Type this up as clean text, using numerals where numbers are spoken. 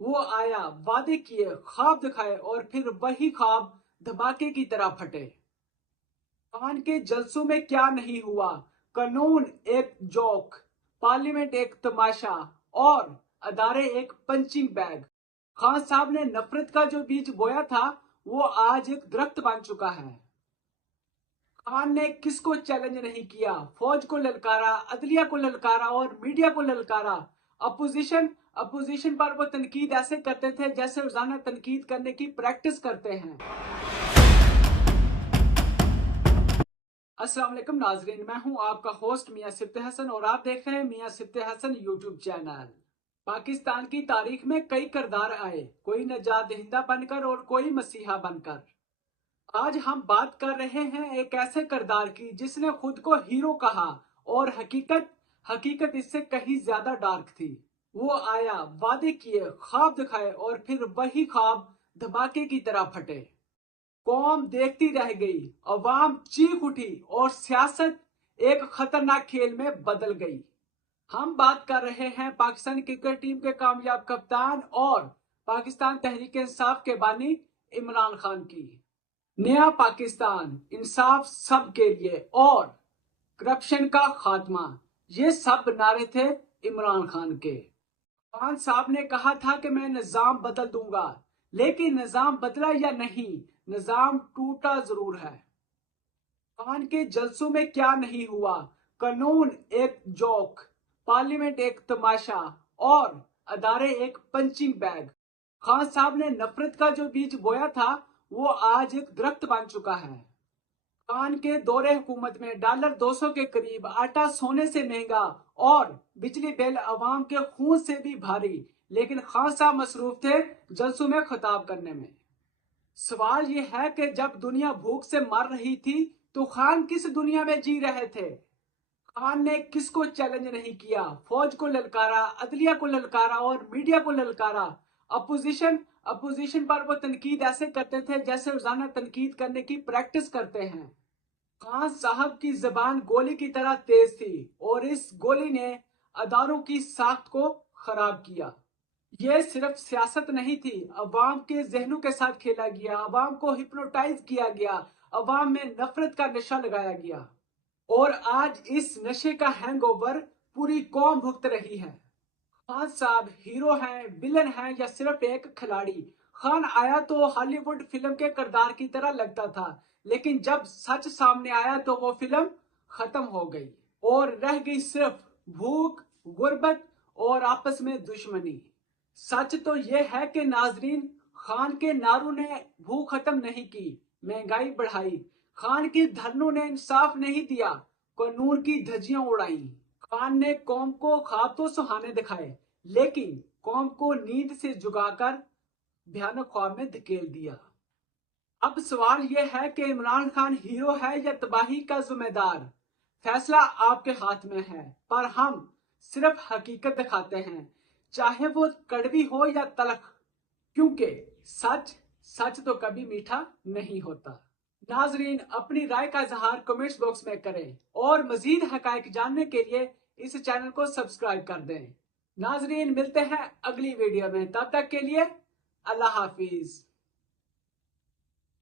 वो आया, वादे किए, ख्वाब दिखाए और फिर वही ख्वाब धमाके की तरह फटे। खान के जलसों में क्या नहीं हुआ। कानून एक जोक, पार्लियामेंट एक तमाशा और अदारे एक पंचिंग बैग। खान साहब ने नफरत का जो बीज बोया था वो आज एक दरख्त बन चुका है। खान ने किसको चैलेंज नहीं किया, फौज को ललकारा, अदलिया को ललकारा और मीडिया को ललकारा। अपोजिशन अपोजिशन पर वो तनकीद ऐसे करते थे जैसे रोजाना तनकीद करने की प्रैक्टिस करते हैं। अस्सलाम वालेकुम नाजरीन, मैं हूं आपका होस्ट मियां सिफ्ते हसन और आप देख रहे हैं मियां सिफ्ते हसन यूट्यूब चैनल। पाकिस्तान की तारीख में कई किरदार आए, कोई नजात दहिंदा बनकर और कोई मसीहा बनकर। आज हम बात कर रहे हैं एक ऐसे किरदार की जिसने खुद को हीरो कहा और हकीकत हकीकत इससे कहीं ज्यादा डार्क थी। वो आया, वादे किए, ख्वाब दिखाए और फिर वही ख्वाब धमाके की तरह फटे। कौम देखती रह गई, अवाम चीख उठी और सियासत एक खतरनाक खेल में बदल गई। हम बात कर रहे हैं पाकिस्तान क्रिकेट टीम के कामयाब कप्तान और पाकिस्तान तहरीक इंसाफ के बानी इमरान खान की। नया पाकिस्तान, इंसाफ सबके लिए और करप्शन का खात्मा, ये सब नारे थे इमरान खान के। खान साहब ने कहा था कि मैं निजाम बदल दूंगा, लेकिन निजाम बदला या नहीं, निजाम टूटा जरूर है। खान के जलसों में क्या नहीं हुआ। कानून एक जोक, पार्लियामेंट एक तमाशा और अदारे एक पंचिंग बैग। खान साहब ने नफरत का जो बीज बोया था वो आज एक दरख्त बन चुका है। खान के दौरे हुकूमत में डॉलर 200 के करीब, आटा सोने से महंगा और बिजली बिल अवाम के खून से भी भारी, लेकिन खान साहब मसरूफ थे जलसों में खिताब करने में। सवाल ये है कि जब दुनिया भूख से मर रही थी तो खान किस दुनिया में जी रहे थे। खान ने किसको चैलेंज नहीं किया, फौज को ललकारा, अदलिया को ललकारा और मीडिया को ललकारा। अपोजिशन अपोजिशन पर वो तनकीद ऐसे करते थे जैसे रोजाना तनकीद करने की प्रैक्टिस करते हैं। खान साहब की जबान गोली की तरह तेज थी और इस गोली ने अदारों की साख्त को खराब किया। ये सिर्फ सियासत नहीं थी, अवाम के जहनों के साथ खेला गया, अवाम को हिप्नोटाइज किया गया, अवाम में नफरत का नशा लगाया गया और आज इस नशे का हैंगओवर पूरी कौम भुगत रही है। खान साहब हीरो हैं, विलन हैं या सिर्फ एक खिलाड़ी। खान आया तो हॉलीवुड फिल्म के किरदार की तरह लगता था, लेकिन जब सच सामने आया तो वो फिल्म खत्म हो गई और रह गई सिर्फ भूख, गुर्बत और आपस में दुश्मनी। सच तो ये है कि नाजरीन, खान के नारों ने भूख खत्म नहीं की, महंगाई बढ़ाई। खान के धरनों ने इंसाफ नहीं दिया, कानून की धज्जियां उड़ाई। खान ने कौम को ख्वाब तो सुहाने दिखाए, लेकिन कौम को नींद से जुगाकर भयानक ख्वाब में धकेल दिया। अब सवाल यह है कि इमरान खान हीरो है या तबाही का जिम्मेदार। फैसला आपके हाथ में है, पर हम सिर्फ हकीकत दिखाते हैं, चाहे वो कड़वी हो या तलख, क्योंकि सच सच तो कभी मीठा नहीं होता। नाजरीन, अपनी राय का इजहार कमेंट्स बॉक्स में करें और मजीद हकायक जानने के लिए इस चैनल को सब्सक्राइब कर दें। नाजरीन, मिलते हैं अगली वीडियो में, तब तक के लिए अल्लाह हाफिज।